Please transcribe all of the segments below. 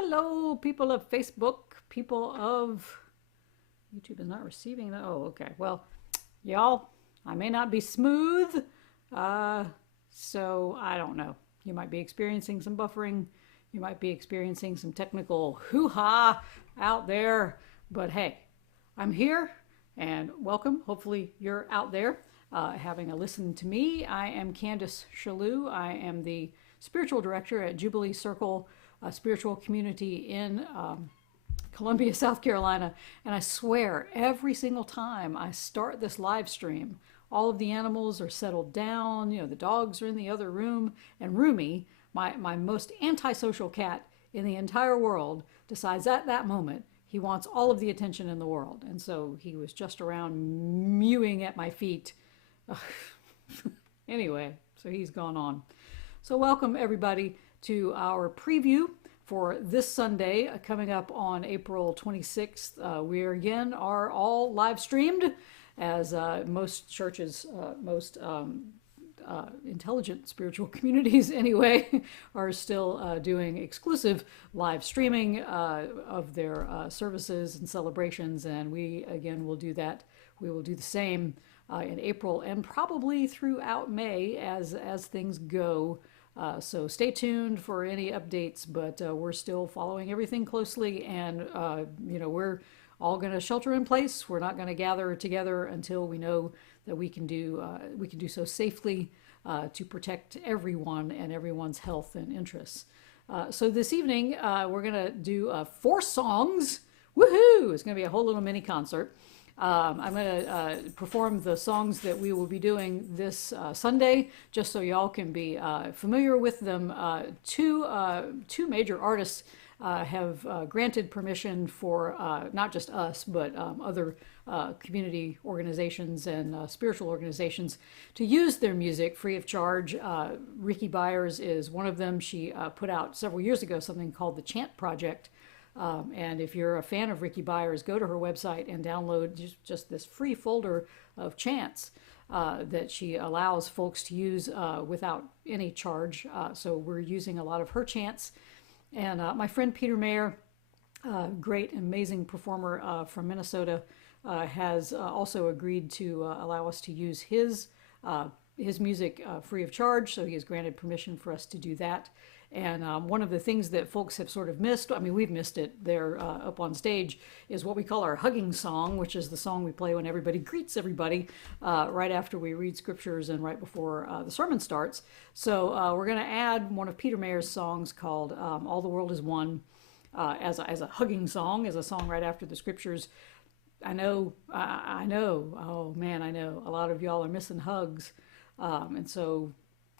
Hello, people of Facebook, people of YouTube is not receiving that. Oh, okay. Well, y'all, I may not be smooth, uh, so I don't know. You might be experiencing some buffering. You might be experiencing some technical hoo-ha out there. But hey, I'm here and welcome. Hopefully you're out there having a listen to me. I am Candace Shalou. I am the spiritual director at Jubilee Circle, a spiritual community in Columbia, South Carolina. And I swear, every single time I start this live stream, all of the animals are settled down. You know, the dogs are in the other room. And Rumi, my most antisocial cat in the entire world, decides at that moment he wants all of the attention in the world. And so he was just around mewing at my feet. Anyway, so he's gone on. So welcome everybody to our preview for this Sunday coming up on April 26th. We again are all live streamed, as most churches, most intelligent spiritual communities anyway, are still doing exclusive live streaming of their services and celebrations. And we again will do that. We will do the same in April and probably throughout May as things go. So stay tuned for any updates, but we're still following everything closely, and we're all going to shelter in place. We're not going to gather together until we know that we can do so safely to protect everyone and everyone's health and interests. So this evening we're going to do 4 songs. Woohoo! It's going to be a whole little mini concert. I'm going to perform the songs that we will be doing this Sunday, just so y'all can be familiar with them. Two major artists have granted permission for not just us, but other community organizations and spiritual organizations to use their music free of charge. Ricky Byers is one of them. She put out several years ago something called the Chant Project. And if you're a fan of Ricky Byers, go to her website and download just this free folder of chants that she allows folks to use without any charge. So we're using a lot of her chants. And my friend Peter Mayer, great, amazing performer from Minnesota, has also agreed to allow us to use his music free of charge. So he has granted permission for us to do that. And one of the things that folks have sort of missed, I mean, we've missed it there up on stage, is what we call our hugging song, which is the song we play when everybody greets everybody right after we read scriptures and right before the sermon starts. So we're going to add one of Peter Mayer's songs called All the World is One as a hugging song, as a song right after the scriptures. I know, oh man, I know a lot of y'all are missing hugs. And so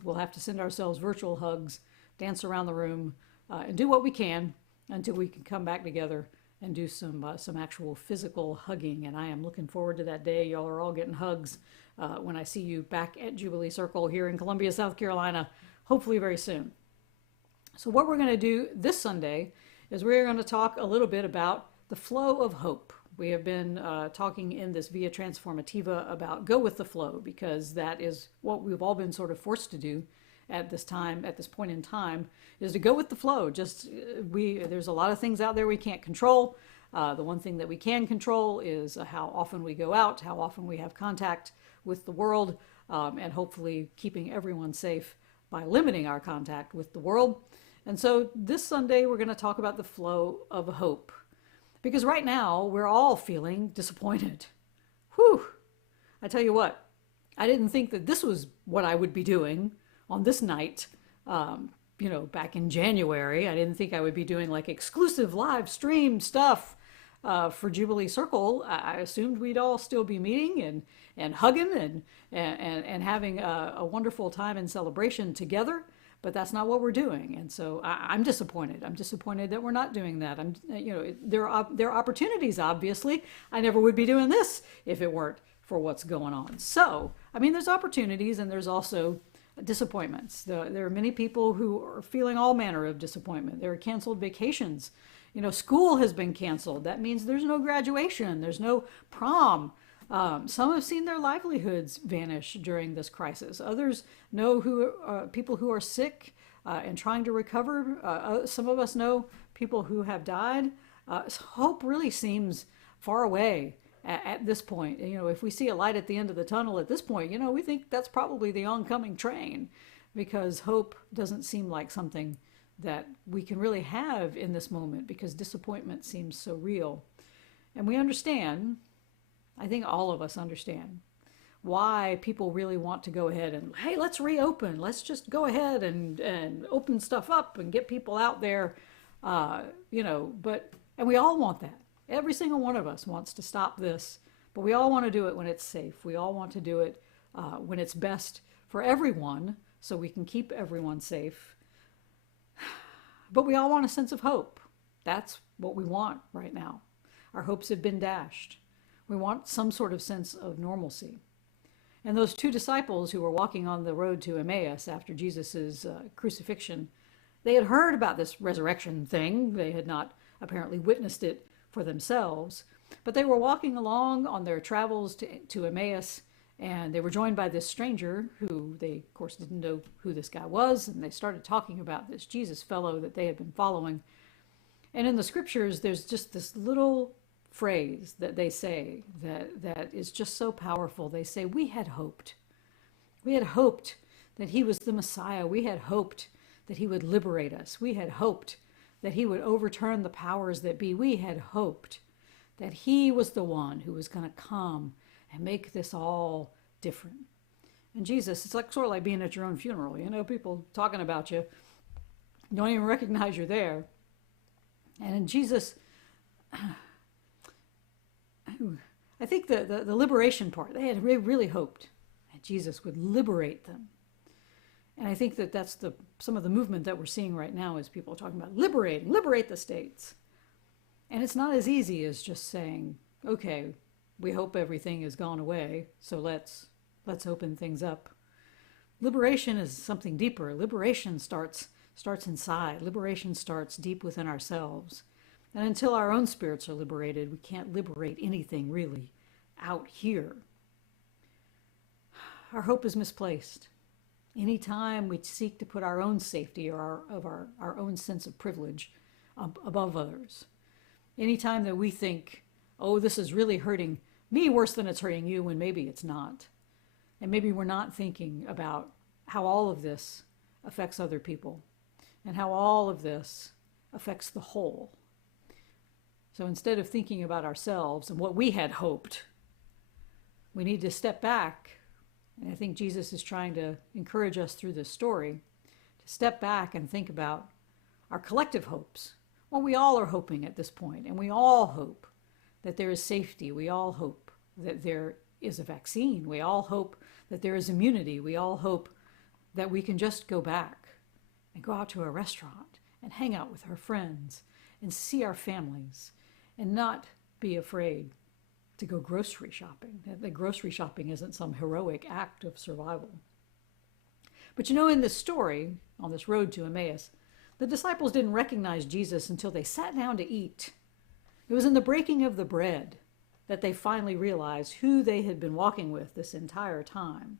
we'll have to send ourselves virtual hugs, dance around the room, and do what we can until we can come back together and do some actual physical hugging. And I am looking forward to that day. Y'all are all getting hugs when I see you back at Jubilee Circle here in Columbia, South Carolina, hopefully very soon. So what we're going to do this Sunday is we're going to talk a little bit about the flow of hope. We have been talking in this Via Transformativa about go with the flow, because that is what we've all been sort of forced to do at this point in time, is to go with the flow. There's a lot of things out there we can't control. The one thing that we can control is how often we go out, how often we have contact with the world, and hopefully keeping everyone safe by limiting our contact with the world. And so this Sunday, we're going to talk about the flow of hope. Because right now, we're all feeling disappointed. Whew! I tell you what, I didn't think that this was what I would be doing on this night, back in January. I didn't think I would be doing like exclusive live stream stuff for Jubilee Circle. I assumed we'd all still be meeting and hugging and having a wonderful time and celebration together. But that's not what we're doing, and so I'm disappointed. I'm disappointed that we're not doing that. There are opportunities. Obviously, I never would be doing this if it weren't for what's going on. So, I mean, there's opportunities, and there's also disappointments. There are many people who are feeling all manner of disappointment. There are canceled vacations. School has been canceled. That means there's no graduation. There's no prom. Some have seen their livelihoods vanish during this crisis. Others know people who are sick and trying to recover. Some of us know people who have died. Hope really seems far away at this point. If we see a light at the end of the tunnel at this point, we think that's probably the oncoming train, because hope doesn't seem like something that we can really have in this moment, because disappointment seems so real. And we understand, I think all of us understand, why people really want to go ahead and, hey, let's reopen. Let's just go ahead and open stuff up and get people out there, and we all want that. Every single one of us wants to stop this, but we all want to do it when it's safe. We all want to do it when it's best for everyone, so we can keep everyone safe. But we all want a sense of hope. That's what we want right now. Our hopes have been dashed. We want some sort of sense of normalcy. And those two disciples who were walking on the road to Emmaus after Jesus' crucifixion, they had heard about this resurrection thing. They had not apparently witnessed it for themselves, but they were walking along on their travels to Emmaus, and they were joined by this stranger who they, of course, didn't know who this guy was, and they started talking about this Jesus fellow that they had been following. And in the scriptures, there's just this little phrase that they say that is just so powerful. They say, we had hoped. We had hoped that he was the Messiah. We had hoped that he would liberate us. We had hoped that he would overturn the powers that be. We had hoped that he was the one who was going to come and make this all different. And Jesus, it's like sort of like being at your own funeral, people talking about you. You don't even recognize you're there. And in Jesus, I think the liberation part, they had really hoped that Jesus would liberate them. And I think that that's some of the movement that we're seeing right now, is people talking about liberate the states. And it's not as easy as just saying, okay, we hope everything has gone away, so let's open things up. Liberation is something deeper. Liberation starts inside. Liberation starts deep within ourselves. And until our own spirits are liberated, we can't liberate anything really out here. Our hope is misplaced. Anytime we seek to put our own safety or our own sense of privilege above others, anytime that we think, oh, this is really hurting me worse than it's hurting you, when maybe it's not, and maybe we're not thinking about how all of this affects other people and how all of this affects the whole. So instead of thinking about ourselves and what we had hoped, we need to step back. And I think Jesus is trying to encourage us through this story to step back and think about our collective hopes. Well, we all are hoping at this point, and we all hope that there is safety. We all hope that there is a vaccine. We all hope that there is immunity. We all hope that we can just go back and go out to a restaurant and hang out with our friends and see our families and not be afraid to go grocery shopping. That grocery shopping isn't some heroic act of survival. But in this story, on this road to Emmaus, the disciples didn't recognize Jesus until they sat down to eat. It was in the breaking of the bread that they finally realized who they had been walking with this entire time.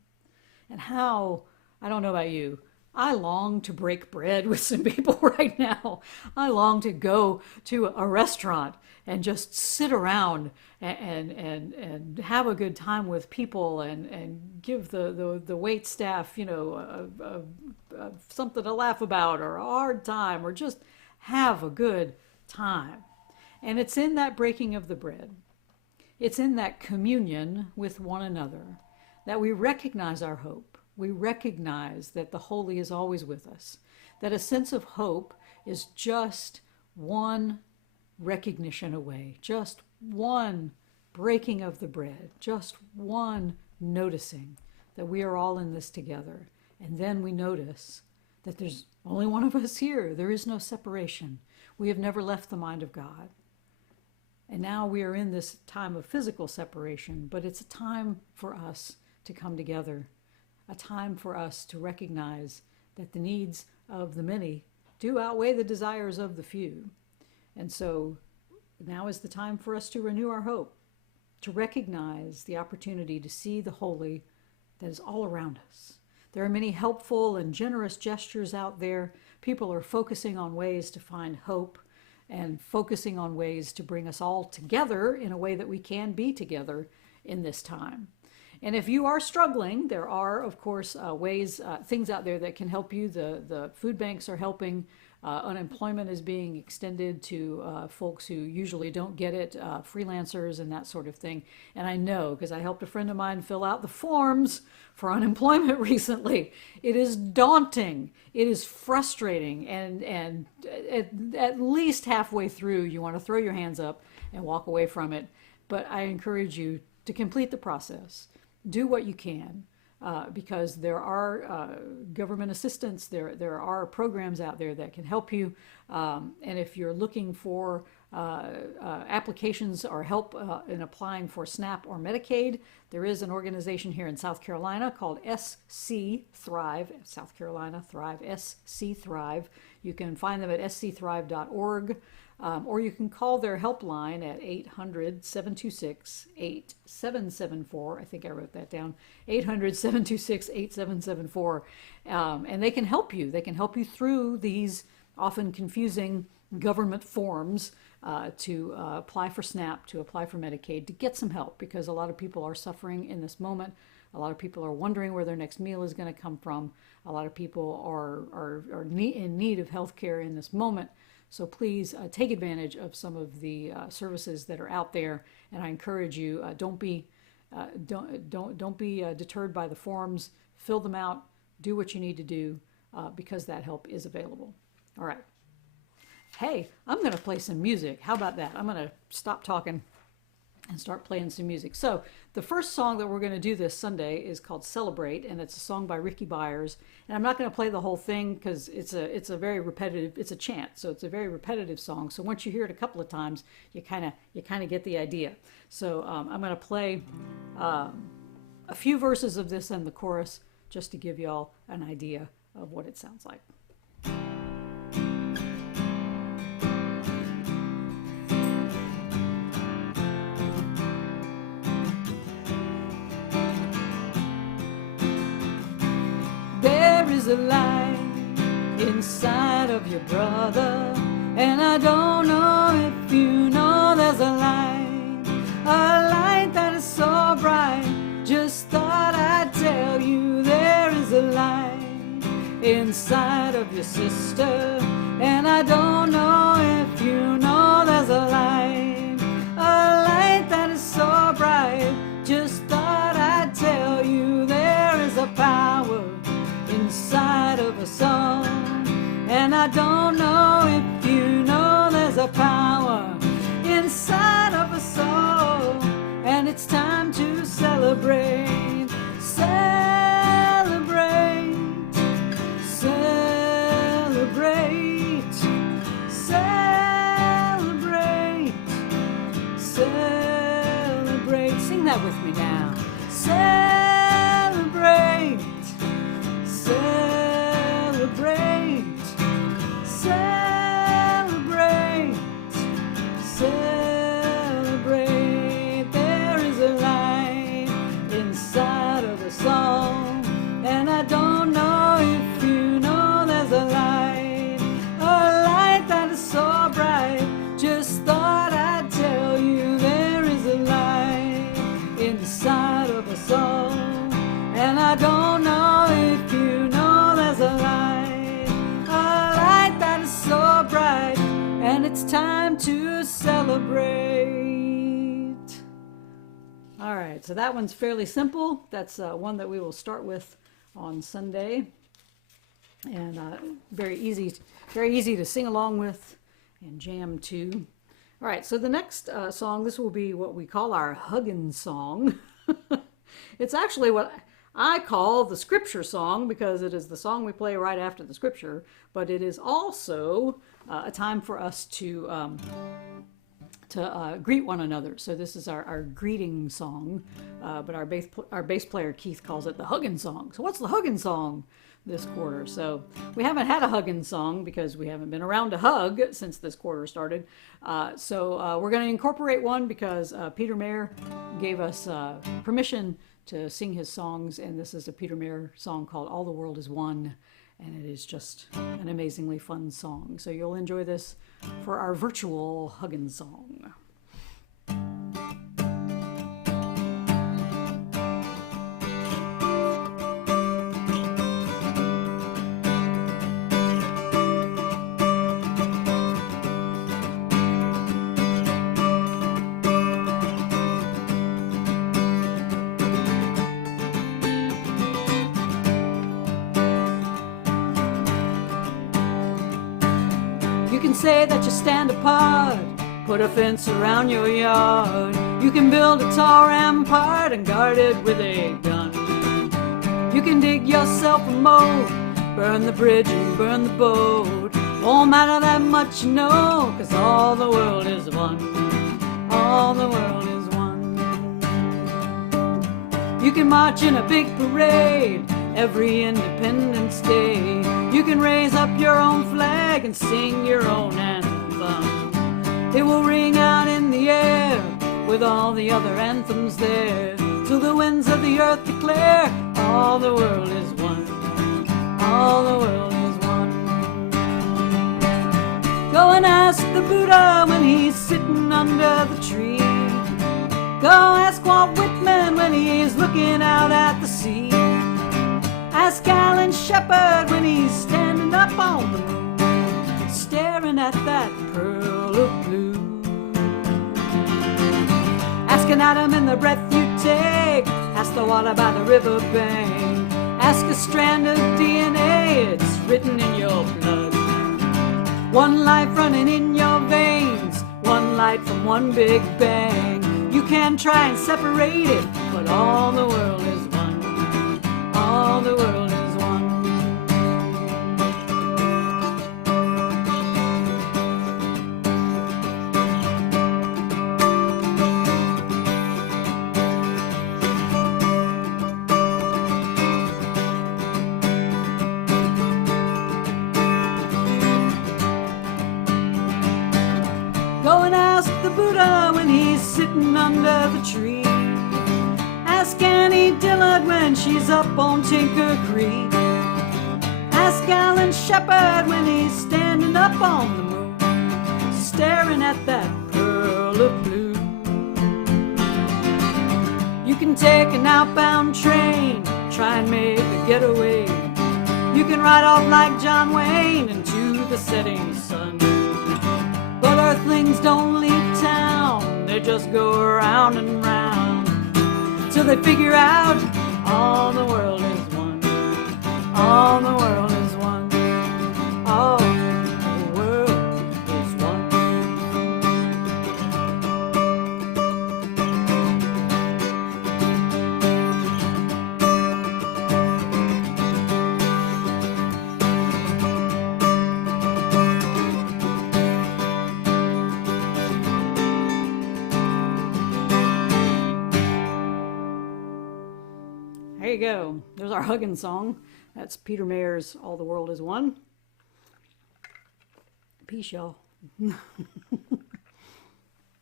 And how, I don't know about you, I long to break bread with some people right now. I long to go to a restaurant and just sit around and have a good time with people and give the wait staff, something to laugh about, or a hard time, or just have a good time. And it's in that breaking of the bread, it's in that communion with one another, that we recognize our hope. We recognize that the Holy is always with us, that a sense of hope is just one recognition away, just one breaking of the bread, just one noticing that we are all in this together. And then we notice that there's only one of us here. There is no separation. We have never left the mind of God. And now we are in this time of physical separation, but it's a time for us to come together, a time for us to recognize that the needs of the many do outweigh the desires of the few. And so now is the time for us to renew our hope, to recognize the opportunity to see the holy that is all around us, There are many helpful and generous gestures out there. People are focusing on ways to find hope and focusing on ways to bring us all together in a way that we can be together in this time. And if you are struggling, there are, of course, things out there that can help you. The food banks are helping. Unemployment is being extended to folks who usually don't get it, freelancers and that sort of thing. And I know, because I helped a friend of mine fill out the forms for unemployment recently. It is daunting. It is frustrating. And at least halfway through, you want to throw your hands up and walk away from it. But I encourage you to complete the process. Do what you can. Because there are government assistance, there are programs out there that can help you. And if you're looking for applications or help in applying for SNAP or Medicaid, there is an organization here in South Carolina called SC Thrive, South Carolina Thrive, SC Thrive. You can find them at scthrive.org. Or you can call their helpline at 800-726-8774. I think I wrote that down. 800-726-8774. And they can help you. They can help you through these often confusing government forms to apply for SNAP, to apply for Medicaid, to get some help, because a lot of people are suffering in this moment. A lot of people are wondering where their next meal is going to come from. A lot of people are in need of health care in this moment. So please take advantage of some of the services that are out there, and I encourage you, don't be deterred by the forms. Fill them out. Do what you need to do, because that help is available. All right. Hey, I'm going to play some music. How about that? I'm going to stop talking and start playing some music. So the first song that we're going to do this Sunday is called Celebrate, and it's a song by Ricky Byers. And I'm not going to play the whole thing because it's a very repetitive, it's a chant, so it's a very repetitive song. So once you hear it a couple of times, you kind of get the idea. So I'm going to play a few verses of this and the chorus just to give y'all an idea of what it sounds like. A light inside of your brother, and I don't know if you know there's a light that is so bright. Just thought I'd tell you there is a light inside of your sister, and I don't know if you know there's a light that is so bright. Just thought I'd tell you there is a power inside of a song, and I don't know if you know there's a power inside of a soul, and it's time to celebrate, celebrate, celebrate, celebrate, celebrate. Sing that with me now. Celebrate. Celebrate, celebrate, celebrate. There is a light inside of a song, and I don't know if you know there's a light that is so bright. Just thought I'd tell you there is a light inside of a song, and I don't know if you know there's a light that is so bright, and it's time to celebrate. All right, so that one's fairly simple. That's one that we will start with on Sunday, and very easy to sing along with and jam to. All right, so the next song, this will be what we call our huggin' song. It's actually what I call the scripture song, because it is the song we play right after the scripture, but it is also a time for us to greet one another. So this is our greeting song, but our bass player Keith calls it the huggin' song. So what's the huggin' song this quarter? So we haven't had a huggin' song because we haven't been around to hug since this quarter started. So we're going to incorporate one because Peter Mayer gave us permission to sing his songs, and this is a Peter Mayer song called All the World Is One, and it is just an amazingly fun song. So you'll enjoy this for our virtual huggin' song. You can say that you stand apart, put a fence around your yard. You can build a tall rampart and guard it with a gun. You can dig yourself a moat, burn the bridge and burn the boat. Won't matter that much, you know, 'cause all the world is one. All the world is one. You can march in a big parade every Independence Day. You can raise up your own flag and sing your own anthem. It will ring out in the air with all the other anthems there, till the winds of the earth declare all the world is one. All the world is one. Go and ask the Buddha when he's sitting under the tree. Go ask Walt Whitman when he's looking out at the sea. Ask Alan Shepard when he's standing up on the moon, staring at that pearl of blue. Ask an atom in the breath you take. Ask the water by the riverbank. Ask a strand of DNA, it's written in your blood. One life running in your veins, one light from one big bang. You can try and separate it, but all the world is one. All the world is one. Go and ask the Buddha when he's sitting under the tree. Ask Annie Dillard when she's up on Tinker Creek. Ask Alan Shepard when he's standing up on the moon, staring at that pearl of blue. You can take an outbound train, try and make a getaway. You can ride off like John Wayne into the setting sun. But earthlings don't leave town, they just go round and round, till they figure out all the world is one. All the world is one. All the world is one. There you go. There's our hugging song. That's Peter Mayer's All the World is One. Peace, y'all.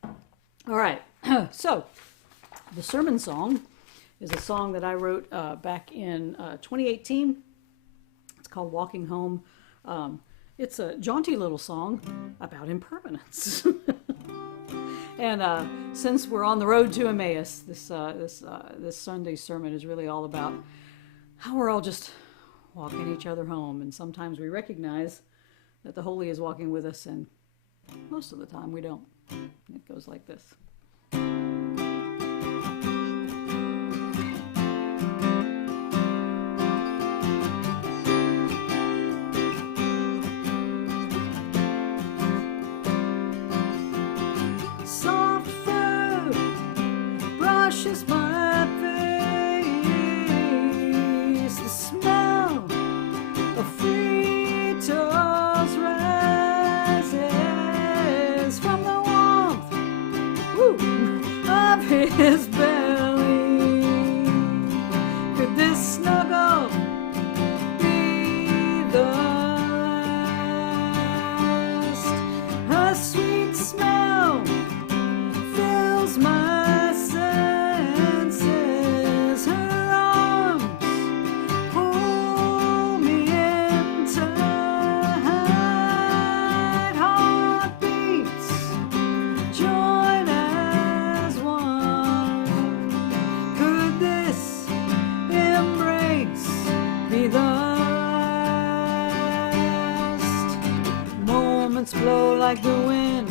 All right. So, the sermon song is a song that I wrote back in 2018. It's called Walking Home. It's a jaunty little song about impermanence. And since we're on the road to Emmaus, this Sunday sermon is really all about how we're all just walking each other home. And sometimes we recognize that the Holy is walking with us, and most of the time we don't. It goes like this. Soft fur brushes my face. The smell of fritos rises from the warmth of his belly. Could this snuggle be the last? Her sweet smell fills my senses. Her moments blow like the wind.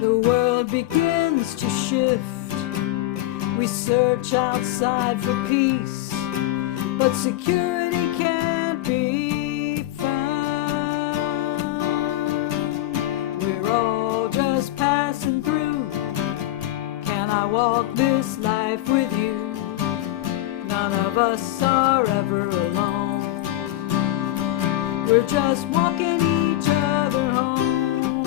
The world begins to shift. We search outside for peace, but security can't be found. We're all just passing through. Can I walk this life with you? None of us are ever alone. We're just walking each other home.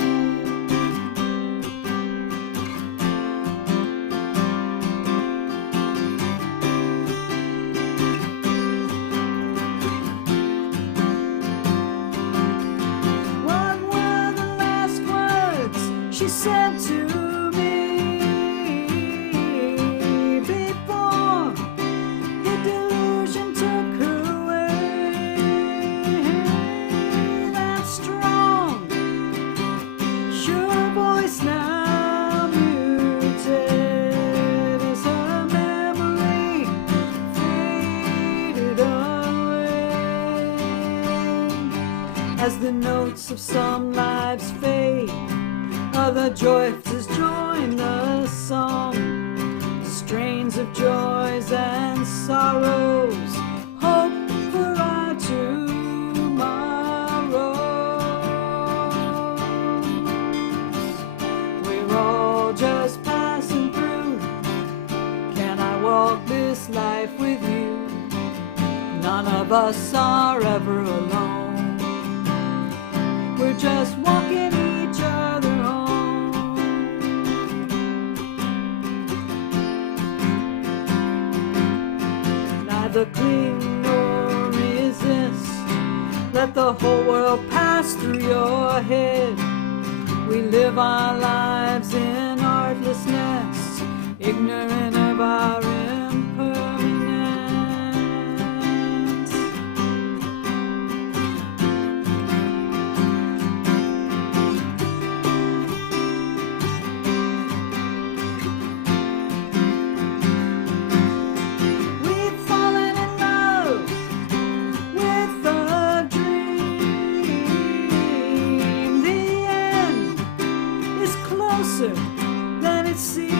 What were the last words she said to me before the delusion took her away? That strong, sure voice now muted as her memory faded away. As the notes of some lives fade, other joyous join the song. Strains of joys and sorrows, hope for our tomorrows. We're all just passing through. Can I walk this life with you? None of us are ever alone. We're just walking each other home. Neither cling nor resist. Let the whole world pass through your head. We live our lives in artlessness, ignorant of our impermanence. We've fallen in love with a dream. The end is closer than it seems.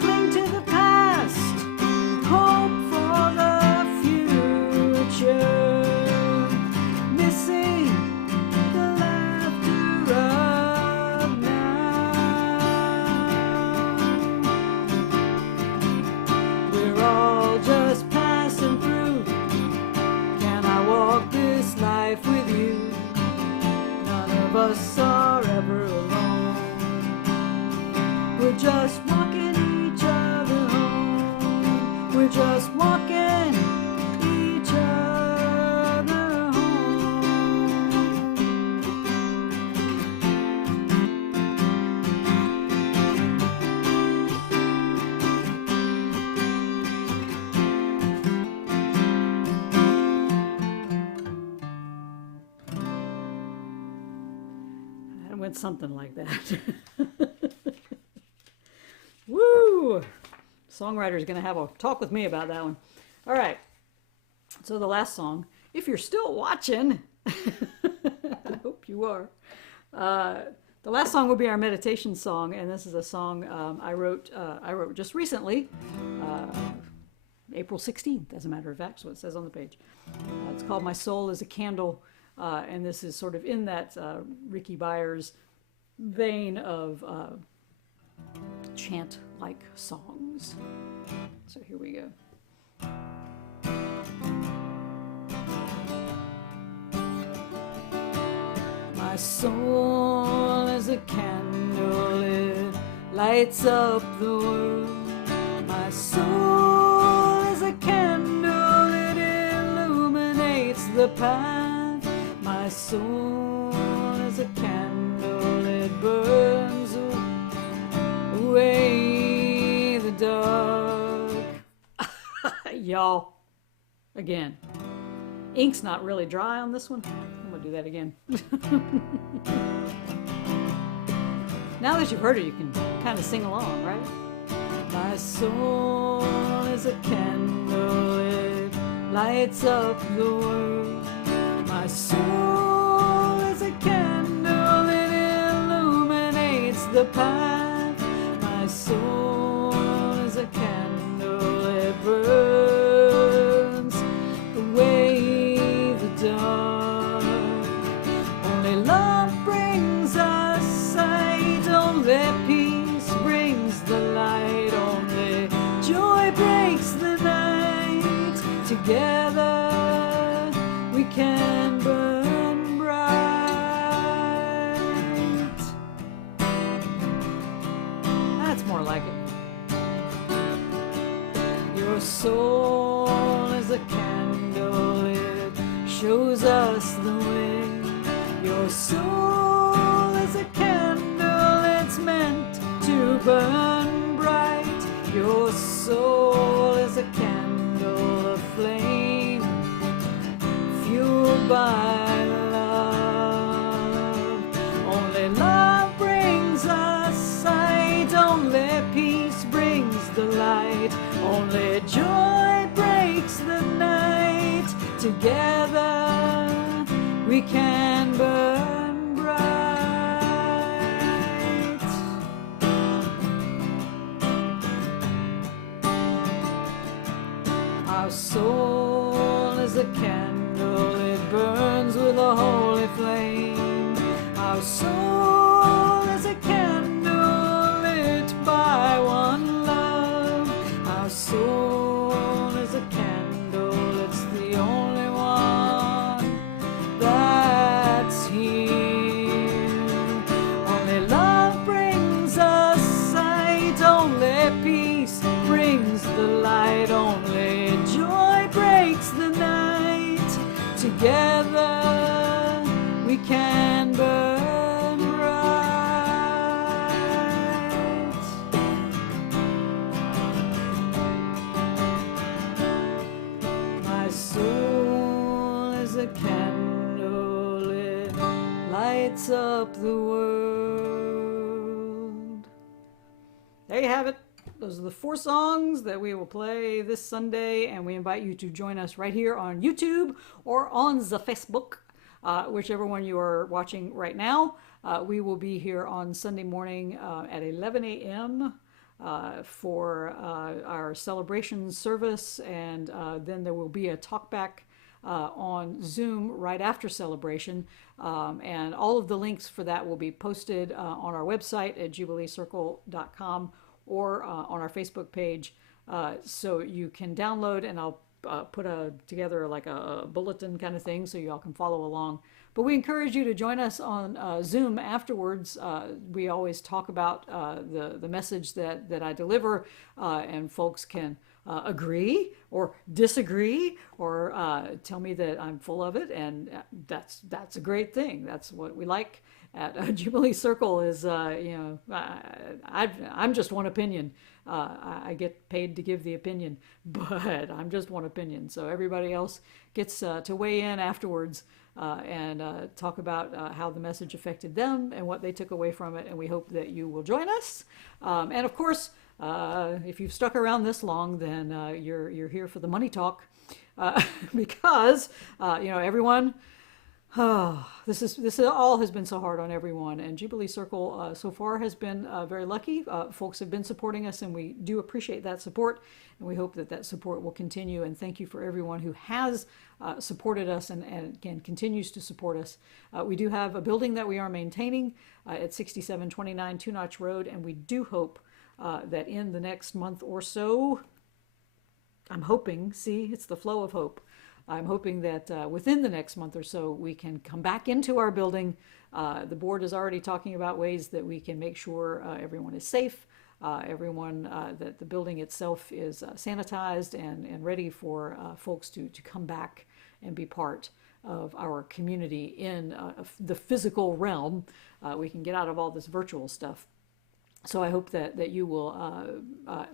Cling to the past, hope for the future. Missing the laughter of now. We're all just passing through. Can I walk this life with you? None of us are ever alone. We're just walking each other home. We're just walking each other home. It went something like that. Woo! Songwriter's going to have a talk with me about that one. All right. So the last song, if you're still watching, I hope you are. The last song will be our meditation song, and this is a song I wrote just recently, April 16th, as a matter of fact, so it says on the page. It's called My Soul is a Candle, and this is sort of in that Ricky Byers vein of chant-like songs. So here we go. My soul is a candle, it lights up the world. My soul is a candle, it illuminates the path. My soul is a candle, it burns away the dark. Y'all, again, ink's not really dry on this one. I'm gonna do that again. Now that you've heard it, you can kind of sing along, right? My soul is a candle, it lights up the world. My soul is a candle, it illuminates the path. My soul is a candle, it burns away the dark. Only love brings us sight, only peace brings the light, only joy breaks the night. Together we can burn bright. That's more like it. Your soul is a candle, it shows us the way. Your soul is a candle, it's meant to burn bright. Your soul is a candle, a flame fueled by love. Only love brings us sight, only peace brings the light, only joy breaks the night. Together we can burn bright. Our soul is a candle, it burns with a holy flame. Our soul is a candle lit by one love. Our soul is a candle, it's the only one that's here. Only love brings us sight, only peace brings the light, only joy breaks the night. Together we can burn bright. My soul is a candle, it lights up the world. There you have it. Those are the 4 songs that we will play this Sunday, and we invite you to join us right here on YouTube or on the Facebook, whichever one you are watching right now. We will be here on Sunday morning at 11 a.m. For our celebration service, and then there will be a talkback on Zoom right after celebration, and all of the links for that will be posted on our website at jubileecircle.com or on our Facebook page, so you can download, and I'll put together like a bulletin kind of thing so y'all can follow along. But we encourage you to join us on Zoom afterwards. We always talk about the message that I deliver, and folks can agree or disagree or tell me that I'm full of it, and that's a great thing. That's what we like at Jubilee Circle is, I'm just one opinion. I get paid to give the opinion, but I'm just one opinion. So everybody else gets to weigh in afterwards and talk about how the message affected them and what they took away from it. And we hope that you will join us. And of course, if you've stuck around this long, then you're here for the money talk, because everyone. This all has been so hard on everyone, and Jubilee Circle so far has been very lucky. Folks have been supporting us, and we do appreciate that support, and we hope that support will continue. And thank you for everyone who has supported us and continues to support us. We do have a building that we are maintaining at 6729 Two Notch Road, and we do hope that in the next month or so, I'm hoping, see, it's the flow of hope. I'm hoping that within the next month or so, we can come back into our building. The board is already talking about ways that we can make sure everyone is safe, that the building itself is sanitized and ready for folks to come back and be part of our community in the physical realm. We can get out of all this virtual stuff. So I hope that you will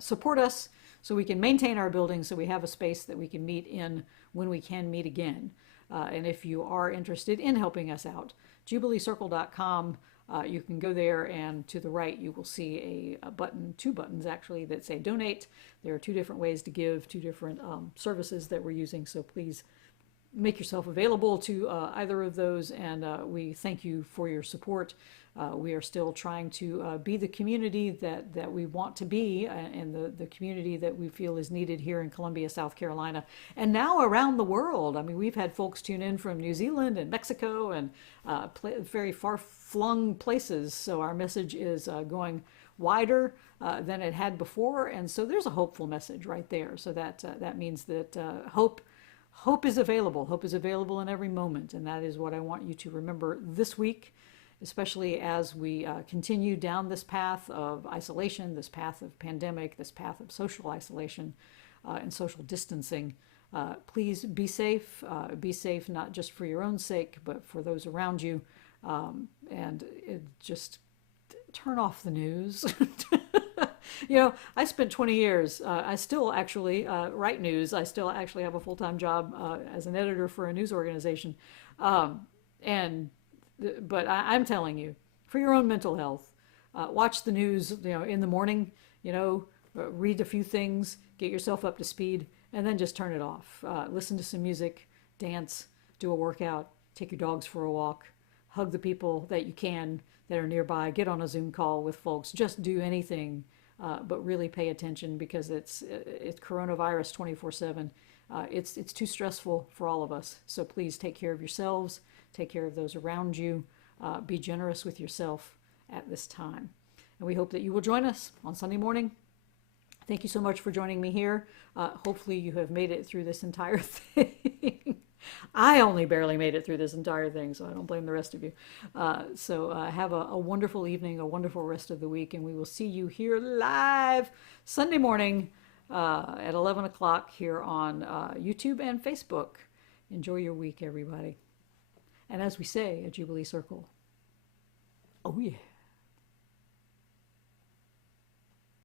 support us so we can maintain our building, so we have a space that we can meet in when we can meet again. And if you are interested in helping us out, jubileecircle.com, you can go there, and to the right you will see a button, 2 buttons actually, that say donate. There are 2 different ways to give, 2 different services that we're using, so please make yourself available to either of those, and we thank you for your support. We are still trying to be the community that we want to be, and the community that we feel is needed here in Columbia, South Carolina, and now around the world. I mean, we've had folks tune in from New Zealand and Mexico and very far-flung places, so our message is going wider than it had before, and so there's a hopeful message right there. So that means that hope is available. Hope is available in every moment, and that is what I want you to remember this week, especially as we continue down this path of isolation, this path of pandemic, this path of social isolation and social distancing. Please be safe. Be safe not just for your own sake, but for those around you. And just turn off the news. You know, I spent 20 years. I still actually write news. I still actually have a full-time job as an editor for a news organization. But I'm telling you, for your own mental health, watch the news, in the morning, read a few things, get yourself up to speed, and then just turn it off. Listen to some music, dance, do a workout, take your dogs for a walk, hug the people that you can that are nearby, get on a Zoom call with folks, just do anything, but really pay attention, because it's coronavirus 24/7. It's too stressful for all of us. So please take care of yourselves, take care of those around you, be generous with yourself at this time. And we hope that you will join us on Sunday morning. Thank you so much for joining me here. Hopefully you have made it through this entire thing. I only barely made it through this entire thing, so I don't blame the rest of you. So have a wonderful evening, a wonderful rest of the week, and we will see you here live Sunday morning at 11 o'clock here on YouTube and Facebook. Enjoy your week, everybody. And as we say at Jubilee Circle, oh yeah.